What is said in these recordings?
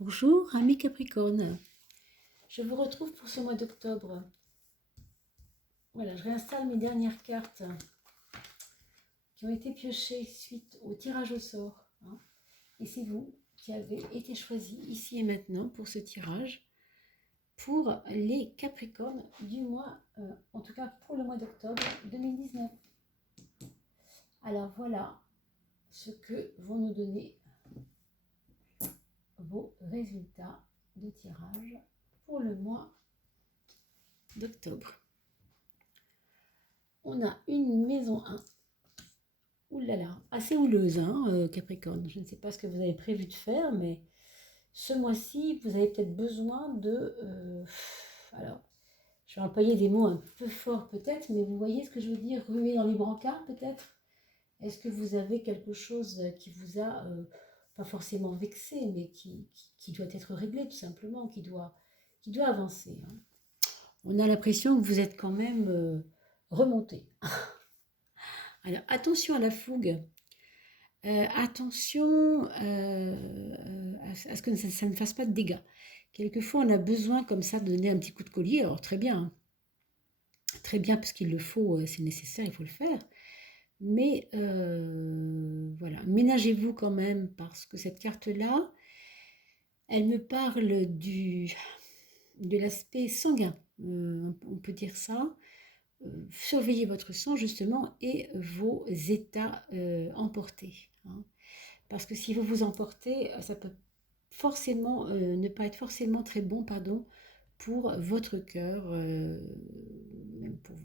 Bonjour, amis Capricorne. Je vous retrouve pour ce mois d'octobre. Voilà, je réinstalle mes dernières cartes qui ont été piochées suite au tirage au sort. Et c'est vous qui avez été choisi ici et maintenant pour ce tirage pour les Capricornes du mois, en tout cas pour le mois d'octobre 2019. Alors voilà ce que vont nous donner vos résultats de tirage pour le mois d'octobre. On a une maison 1. Ouh là là, assez houleuse, Capricorne. Je ne sais pas ce que vous avez prévu de faire, mais ce mois-ci, vous avez peut-être besoin de... alors, je vais employer des mots un peu forts peut-être, mais vous voyez ce que je veux dire, ruer dans les brancards peut-être. Est-ce que vous avez quelque chose qui vous a, pas forcément vexé, mais qui doit être réglé tout simplement, qui doit avancer. On a l'impression que vous êtes quand même remonté. Alors, attention à la fougue. Attention à ce que ça ne fasse pas de dégâts. Quelquefois, on a besoin comme ça de donner un petit coup de collier. Alors, très bien, parce qu'il le faut, c'est nécessaire, il faut le faire. Mais voilà, ménagez-vous quand même, parce que cette carte-là, elle me parle de l'aspect sanguin, on peut dire ça. Surveillez votre sang justement et vos états emportés. Parce que si vous vous emportez, ça peut forcément ne pas être forcément très bon, pour votre cœur, même pour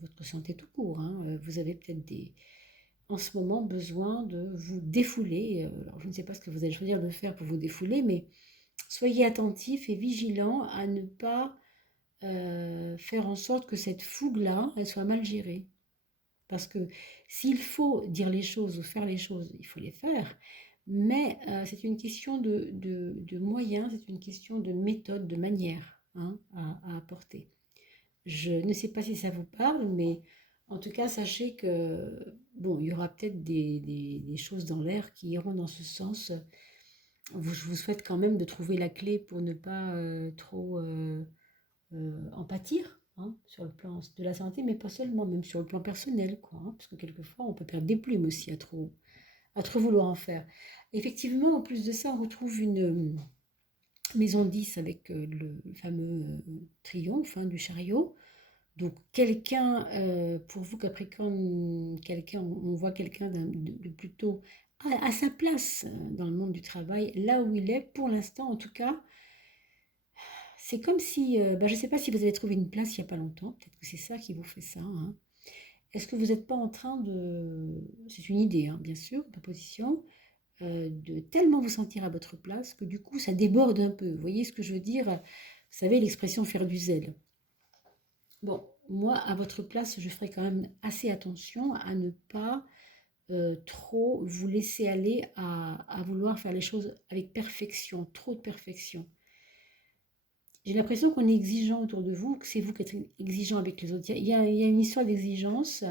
votre santé tout court. Vous avez peut-être en ce moment besoin de vous défouler. Alors je ne sais pas ce que vous allez choisir de faire pour vous défouler, mais soyez attentifs et vigilants à ne pas faire en sorte que cette fougue-là, elle soit mal gérée. Parce que s'il faut dire les choses ou faire les choses, il faut les faire. Mais c'est une question de moyens, c'est une question de méthode, de manière à apporter. Je ne sais pas si ça vous parle, mais en tout cas, sachez que, bon, il y aura peut-être des choses dans l'air qui iront dans ce sens. Je vous souhaite quand même de trouver la clé pour ne pas trop en pâtir, sur le plan de la santé, mais pas seulement, même sur le plan personnel, quoi, parce que quelquefois on peut perdre des plumes aussi à trop vouloir en faire. Effectivement, en plus de ça, on retrouve une maison 10 avec le fameux triomphe du chariot. Donc quelqu'un, pour vous Capricorne, on voit quelqu'un de plutôt à sa place dans le monde du travail, là où il est, pour l'instant en tout cas. C'est comme si, je ne sais pas si vous avez trouvé une place il n'y a pas longtemps, peut-être que c'est ça qui vous fait ça. Est-ce que vous n'êtes pas en train c'est une idée, bien sûr, une proposition, de tellement vous sentir à votre place que du coup ça déborde un peu. Vous voyez ce que je veux dire? Vous savez l'expression faire du zèle. Bon, moi à votre place, je ferais quand même assez attention à ne pas trop vous laisser aller à vouloir faire les choses avec perfection, trop de perfection. J'ai l'impression qu'on est exigeant autour de vous, que c'est vous qui êtes exigeant avec les autres. Il y a une histoire d'exigence.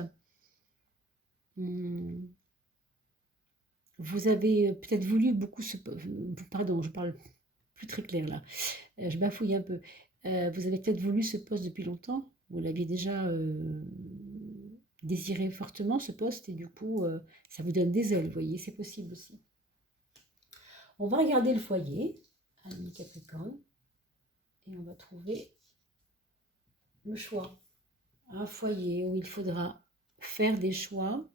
Hum, Vous avez peut-être voulu beaucoup Pardon, je parle plus très clair là. Je bafouille un peu. Vous avez peut-être voulu ce poste depuis longtemps. Vous l'aviez déjà désiré fortement, ce poste, et du coup, ça vous donne des ailes, vous voyez, c'est possible aussi. On va regarder le foyer, ami Capricorne, et on va trouver le choix. Un foyer où il faudra faire des choix.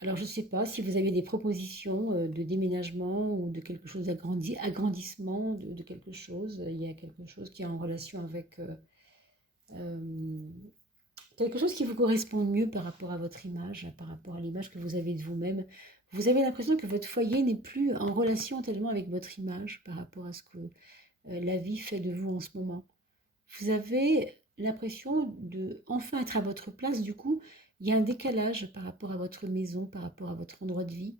Alors, je ne sais pas si vous avez des propositions de déménagement ou de quelque chose agrandissement de quelque chose. Il y a quelque chose qui est en relation avec euh, quelque chose qui vous correspond mieux par rapport à votre image, par rapport à l'image que vous avez de vous-même. Vous avez l'impression que votre foyer n'est plus en relation tellement avec votre image par rapport à ce que la vie fait de vous en ce moment. Vous avez l'impression de enfin être à votre place, du coup, il y a un décalage par rapport à votre maison, par rapport à votre endroit de vie.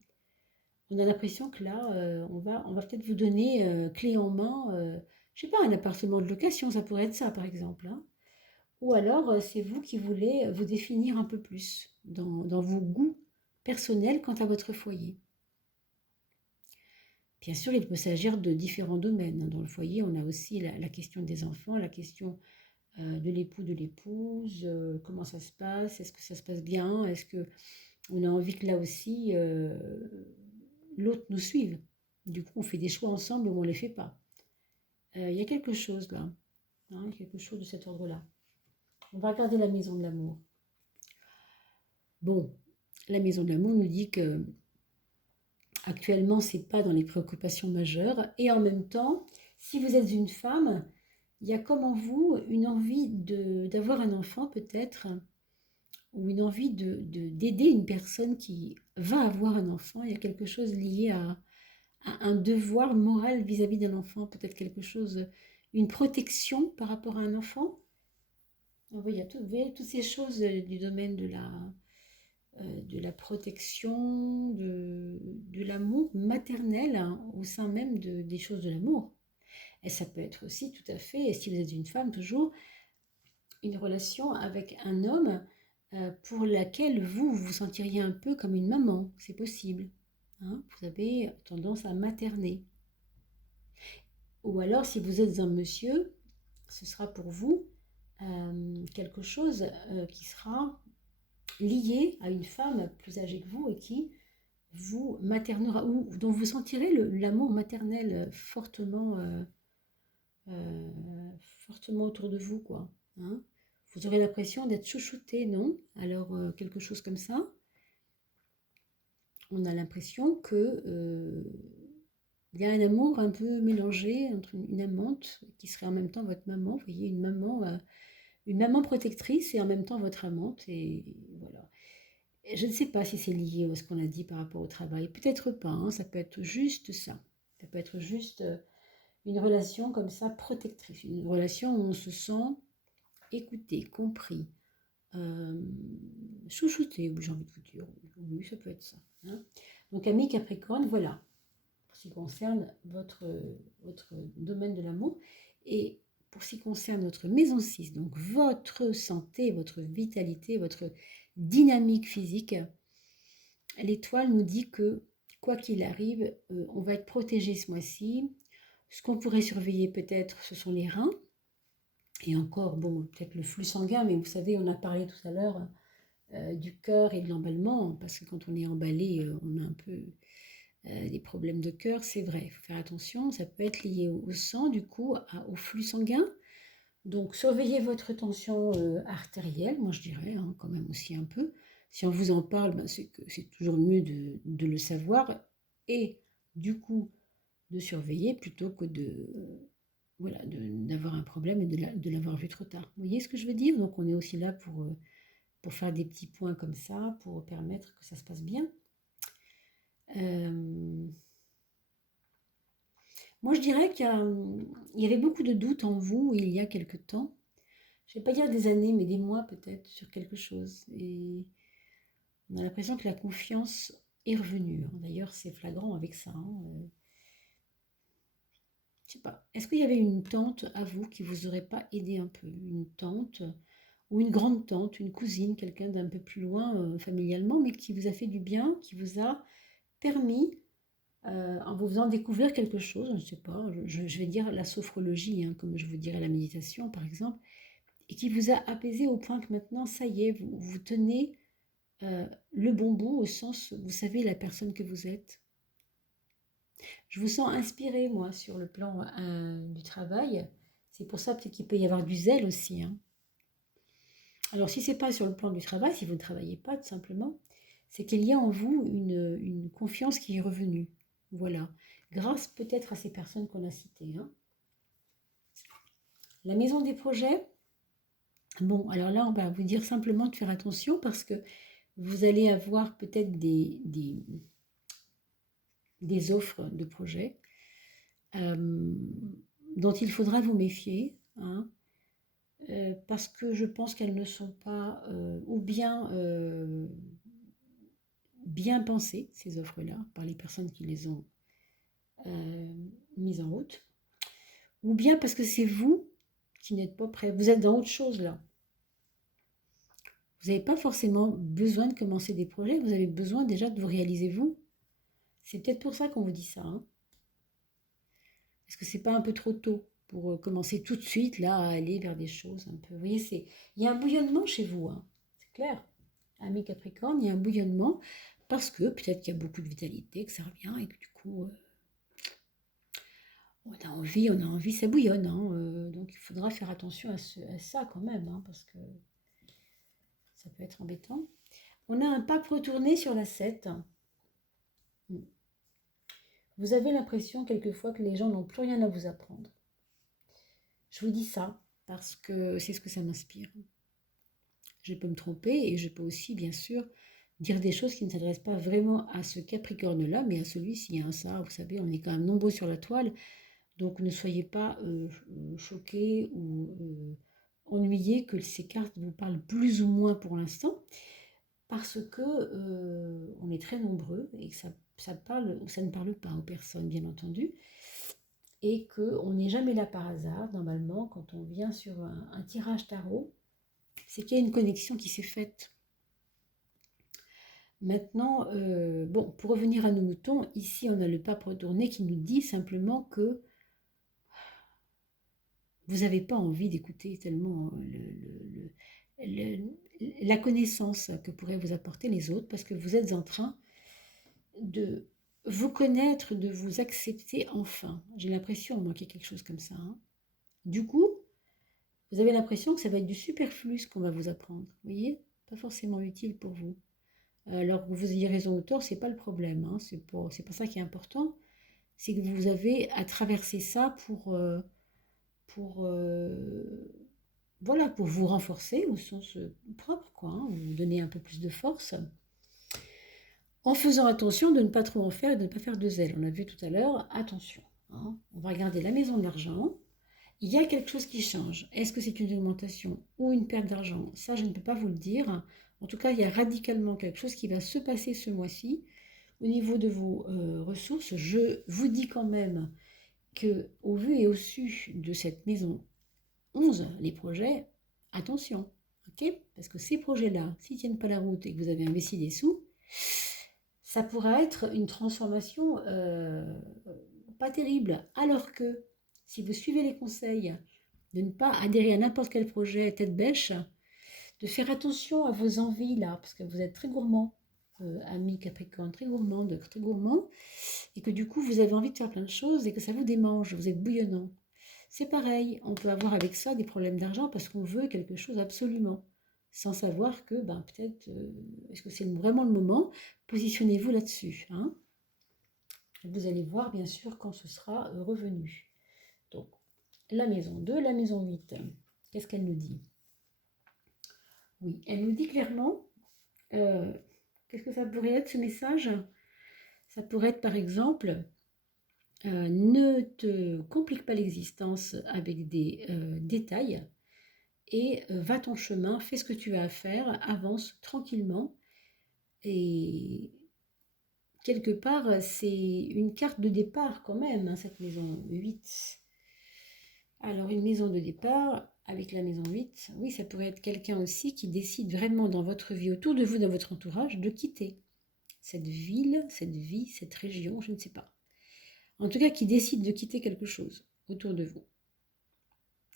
On a l'impression que là, on va peut-être vous donner clé en main, je sais pas, un appartement de location, ça pourrait être ça par exemple. Ou alors, c'est vous qui voulez vous définir un peu plus dans vos goûts personnels quant à votre foyer. Bien sûr, il peut s'agir de différents domaines, hein. Dans le foyer, on a aussi la question des enfants, la question de l'époux, de l'épouse, comment ça se passe, est-ce que ça se passe bien, est-ce que on a envie que là aussi l'autre nous suive. Du coup, on fait des choix ensemble ou on ne les fait pas. Il y a quelque chose là, hein, quelque chose de cet ordre-là. On va regarder la maison de l'amour. Bon, la maison de l'amour nous dit que actuellement, c'est pas dans les préoccupations majeures. Et en même temps, si vous êtes une femme, il y a comme en vous une envie d'avoir un enfant peut-être, ou une envie d'aider une personne qui va avoir un enfant. Il y a quelque chose lié à un devoir moral vis-à-vis d'un enfant, peut-être quelque chose, une protection par rapport à un enfant. Vous voyez, vous voyez toutes ces choses du domaine de la protection, de l'amour maternel, hein, au sein même des choses de l'amour. Et ça peut être aussi tout à fait, et si vous êtes une femme, toujours une relation avec un homme pour laquelle vous vous sentiriez un peu comme une maman, c'est possible. Hein, vous avez tendance à materner. Ou alors, si vous êtes un monsieur, ce sera pour vous quelque chose qui sera lié à une femme plus âgée que vous et qui vous maternera, ou dont vous sentirez l'amour maternel fortement autour de vous, quoi. Hein. Vous aurez l'impression d'être chouchouté, non? Alors, quelque chose comme ça. On a l'impression que il y a un amour un peu mélangé entre une amante qui serait en même temps votre maman, vous voyez, une maman protectrice et en même temps votre amante, et voilà. Je ne sais pas si c'est lié à ce qu'on a dit par rapport au travail, peut-être pas, hein, ça peut être juste ça. Ça peut être juste une relation comme ça protectrice, une relation où on se sent écouté, compris, euh, chouchouté, j'ai envie de vous dire. Oui, ça peut être ça. Hein. Donc, ami Capricorne, voilà, pour ce qui concerne votre domaine de l'amour. Et pour ce qui concerne votre maison 6, donc votre santé, votre vitalité, votre dynamique physique, l'étoile nous dit que, quoi qu'il arrive, on va être protégé ce mois-ci. Ce qu'on pourrait surveiller peut-être, ce sont les reins. Et encore, bon, peut-être le flux sanguin, mais vous savez, on a parlé tout à l'heure du cœur et de l'emballement, parce que quand on est emballé, on a un peu des problèmes de cœur, c'est vrai, il faut faire attention, ça peut être lié au sang, du coup, au flux sanguin. Donc, surveillez votre tension artérielle, moi je dirais, hein, quand même aussi un peu. Si on vous en parle, ben, c'est que c'est toujours mieux de le savoir et du coup de surveiller plutôt que voilà, d'avoir un problème et de l'avoir vu trop tard. Vous voyez ce que je veux dire? Donc, on est aussi là pour faire des petits points comme ça, pour permettre que ça se passe bien. Moi, je dirais qu'il y avait beaucoup de doutes en vous il y a quelque temps. Je ne vais pas dire des années, mais des mois peut-être, sur quelque chose. Et on a l'impression que la confiance est revenue. D'ailleurs, c'est flagrant avec ça. Hein. Je sais pas. Est-ce qu'il y avait une tante à vous qui vous aurait pas aidé un peu? Une tante ou une grande tante, une cousine, quelqu'un d'un peu plus loin familialement, mais qui vous a fait du bien, qui vous a permis, en vous faisant découvrir quelque chose, je ne sais pas, je vais dire la sophrologie, hein, comme je vous dirais la méditation par exemple, et qui vous a apaisé au point que maintenant, ça y est, vous tenez le bon bout au sens, vous savez, la personne que vous êtes. Je vous sens inspirée, moi, sur le plan du travail. C'est pour ça peut-être qu'il peut y avoir du zèle aussi. Hein. Alors, si ce n'est pas sur le plan du travail, si vous ne travaillez pas, tout simplement, c'est qu'il y a en vous une confiance qui est revenue. Voilà. Grâce peut-être à ces personnes qu'on a citées. Hein. La maison des projets, bon, alors là, on va vous dire simplement de faire attention parce que vous allez avoir peut-être des offres de projets dont il faudra vous méfier, hein, parce que je pense qu'elles ne sont pas ou bien pensées, ces offres-là, par les personnes qui les ont mises en route, ou bien parce que c'est vous qui n'êtes pas prêt. Vous êtes dans autre chose là. Vous n'avez pas forcément besoin de commencer des projets, vous avez besoin déjà de vous réaliser vous. C'est peut-être pour ça qu'on vous dit ça. Hein. Est-ce que c'est pas un peu trop tôt pour commencer tout de suite là à aller vers des choses un peu. Vous voyez, il y a un bouillonnement chez vous, hein, c'est clair. Ami Capricorne, il y a un bouillonnement parce que peut-être qu'il y a beaucoup de vitalité, que ça revient et que du coup, on a envie, ça bouillonne, hein, donc il faudra faire attention à ça quand même, hein, parce que ça peut être embêtant. On a un pape retourné sur la 7. Vous avez l'impression quelquefois que les gens n'ont plus rien à vous apprendre. Je vous dis ça parce que c'est ce que ça m'inspire. Je peux me tromper et je peux aussi, bien sûr, dire des choses qui ne s'adressent pas vraiment à ce Capricorne-là, mais à celui-ci. Hein. Ça, vous savez, on est quand même nombreux sur la toile, donc ne soyez pas choqués ou ennuyés que ces cartes vous parlent plus ou moins pour l'instant, parce que on est très nombreux et que ça parle ou ça ne parle pas aux personnes, bien entendu, et qu'on n'est jamais là par hasard. Normalement, quand on vient sur un tirage tarot, c'est qu'il y a une connexion qui s'est faite. Maintenant, bon, pour revenir à nos moutons, ici on a le pape retourné qui nous dit simplement que vous n'avez pas envie d'écouter tellement la connaissance que pourraient vous apporter les autres parce que vous êtes en train de vous connaître, de vous accepter enfin. J'ai l'impression, moi, qu'il y a quelque chose comme ça. Hein. Du coup, vous avez l'impression que ça va être du superflu ce qu'on va vous apprendre. Vous voyez? Pas forcément utile pour vous. Alors que vous ayez raison ou tort, c'est pas le problème. Hein. C'est pas ça qui est important. C'est que vous avez à traverser ça pour, voilà, pour vous renforcer au sens propre, quoi, hein, vous donner un peu plus de force, en faisant attention de ne pas trop en faire et de ne pas faire de zèle. On a vu tout à l'heure, attention. Hein. On va regarder la maison de l'argent. Il y a quelque chose qui change. Est-ce que c'est une augmentation ou une perte d'argent? Ça, je ne peux pas vous le dire. En tout cas, il y a radicalement quelque chose qui va se passer ce mois-ci. Au niveau de vos ressources, je vous dis quand même que, au vu et au su de cette maison 11, les projets, attention, ok? Parce que ces projets-là, s'ils ne tiennent pas la route et que vous avez investi des sous, ça pourra être une transformation pas terrible. Alors que si vous suivez les conseils de ne pas adhérer à n'importe quel projet tête bêche, de faire attention à vos envies là, parce que vous êtes très gourmand, ami Capricorne, très gourmande, très gourmand, et que du coup vous avez envie de faire plein de choses et que ça vous démange, vous êtes bouillonnant. C'est pareil, on peut avoir avec ça des problèmes d'argent parce qu'on veut quelque chose absolument, sans savoir que ben, peut-être, est-ce que c'est vraiment le moment? Positionnez-vous là-dessus. Hein. Vous allez voir bien sûr quand ce sera revenu. Donc, la maison 2, la maison 8, qu'est-ce qu'elle nous dit? Oui, elle nous dit clairement, qu'est-ce que ça pourrait être ce message? Ça pourrait être par exemple, ne te complique pas l'existence avec des détails et va ton chemin, fais ce que tu as à faire, avance tranquillement. Et quelque part, c'est une carte de départ quand même, hein, cette maison 8. Alors une maison de départ avec la maison 8, oui, ça pourrait être quelqu'un aussi qui décide vraiment dans votre vie, autour de vous, dans votre entourage, de quitter cette ville, cette vie, cette région, je ne sais pas. En tout cas, qui décide de quitter quelque chose autour de vous.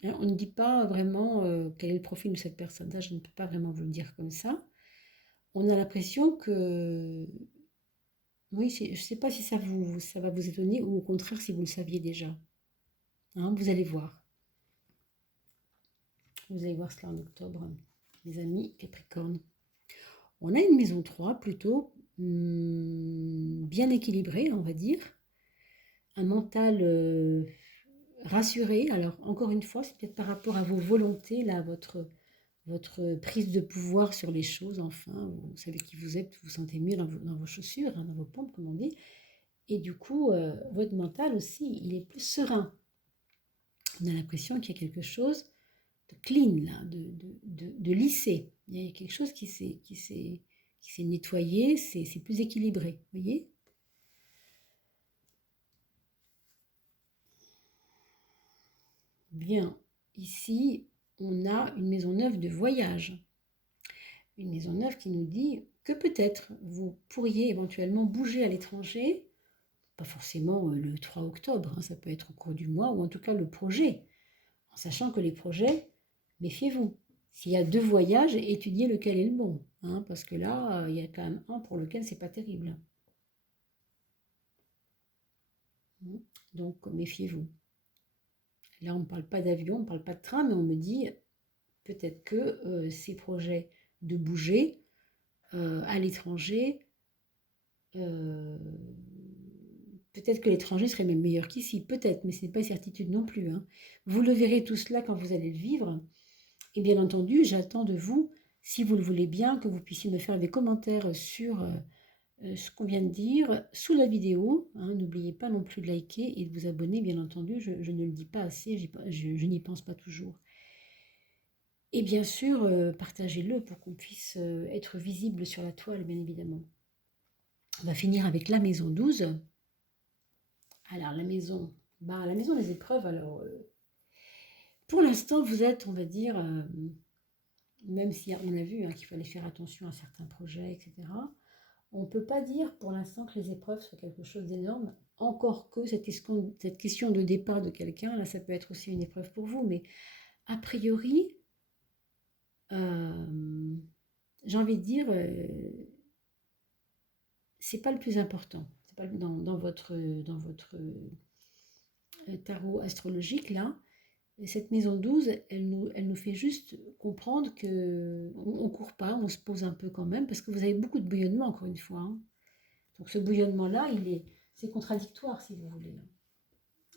Hein, on ne dit pas vraiment quel est le profil de cette personne. Ça, je ne peux pas vraiment vous le dire comme ça. On a l'impression que... Oui, je ne sais pas si ça va vous étonner ou au contraire si vous le saviez déjà. Hein, vous allez voir. Vous allez voir cela en octobre, mes amis Capricorne. On a une maison 3 plutôt bien équilibrée, on va dire. Un mental rassuré. Alors, encore une fois, c'est peut-être par rapport à vos volontés, là, votre prise de pouvoir sur les choses, enfin. Vous savez qui vous êtes, vous vous sentez mieux dans vos chaussures, hein, dans vos pompes, comme on dit. Et du coup, votre mental aussi, il est plus serein. On a l'impression qu'il y a quelque chose de clean, là, de lissé. Il y a quelque chose qui s'est nettoyé, c'est plus équilibré, vous voyez? Bien, ici, on a une maison neuve de voyage. Une maison neuve qui nous dit que peut-être vous pourriez éventuellement bouger à l'étranger, pas forcément le 3 octobre, hein, ça peut être au cours du mois, ou en tout cas le projet, en sachant que les projets, méfiez-vous. S'il y a 2 voyages, étudiez lequel est le bon, hein, parce que là, il y a quand même un pour lequel c'est pas terrible. Donc, méfiez-vous. Là, on ne parle pas d'avion, on ne parle pas de train, mais on me dit peut-être que ces projets de bouger à l'étranger, peut-être que l'étranger serait même meilleur qu'ici, peut-être, mais ce n'est pas certitude non plus, hein. Vous le verrez tout cela quand vous allez le vivre. Et bien entendu, j'attends de vous, si vous le voulez bien, que vous puissiez me faire des commentaires sur ce qu'on vient de dire sous la vidéo, hein. N'oubliez pas non plus de liker et de vous abonner, bien entendu, je ne le dis pas assez, je n'y pense pas toujours. Et bien sûr, partagez-le pour qu'on puisse être visible sur la toile, bien évidemment. On va finir avec la maison 12. Alors, la maison des épreuves, alors, pour l'instant, vous êtes, on va dire, même si on a vu hein, qu'il fallait faire attention à certains projets, etc., on ne peut pas dire pour l'instant que les épreuves soient quelque chose d'énorme, encore que cette question de départ de quelqu'un, là, ça peut être aussi une épreuve pour vous, mais a priori, j'ai envie de dire, c'est pas le plus important. C'est pas dans votre tarot astrologique là. Cette maison 12, elle nous fait juste comprendre que on court pas, on se pose un peu quand même, parce que vous avez beaucoup de bouillonnement encore une fois, hein. Donc ce bouillonnement-là, c'est contradictoire si vous voulez.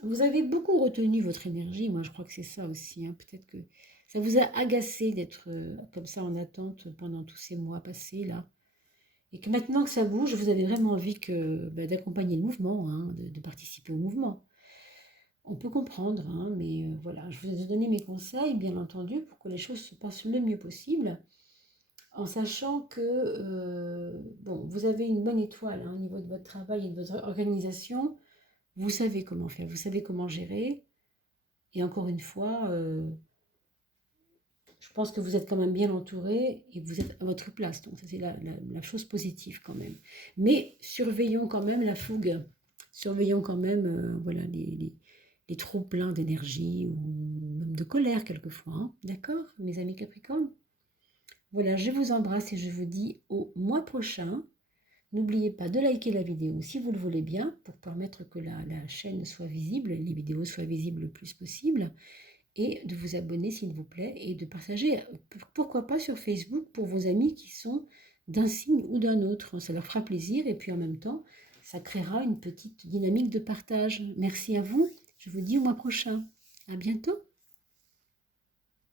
Vous avez beaucoup retenu votre énergie, moi je crois que c'est ça aussi, hein. Peut-être que ça vous a agacé d'être comme ça en attente pendant tous ces mois passés là. Et que maintenant que ça bouge, vous avez vraiment envie d'accompagner le mouvement, hein, de participer au mouvement. On peut comprendre, hein, mais voilà, je vous ai donné mes conseils, bien entendu, pour que les choses se passent le mieux possible, en sachant que bon, vous avez une bonne étoile hein, au niveau de votre travail et de votre organisation. Vous savez comment faire, vous savez comment gérer. Et encore une fois, je pense que vous êtes quand même bien entouré et que vous êtes à votre place. Donc ça, c'est la chose positive quand même. Mais surveillons quand même la fougue. Surveillons quand même voilà, les trop pleins d'énergie ou même de colère quelquefois, hein. D'accord, mes amis Capricorne? Voilà, je vous embrasse et je vous dis au mois prochain. N'oubliez pas de liker la vidéo si vous le voulez bien pour permettre que la chaîne soit visible, les vidéos soient visibles le plus possible et de vous abonner s'il vous plaît et de partager, pourquoi pas sur Facebook pour vos amis qui sont d'un signe ou d'un autre. Ça leur fera plaisir et puis en même temps, ça créera une petite dynamique de partage. Merci à vous, je vous dis au mois prochain. À bientôt.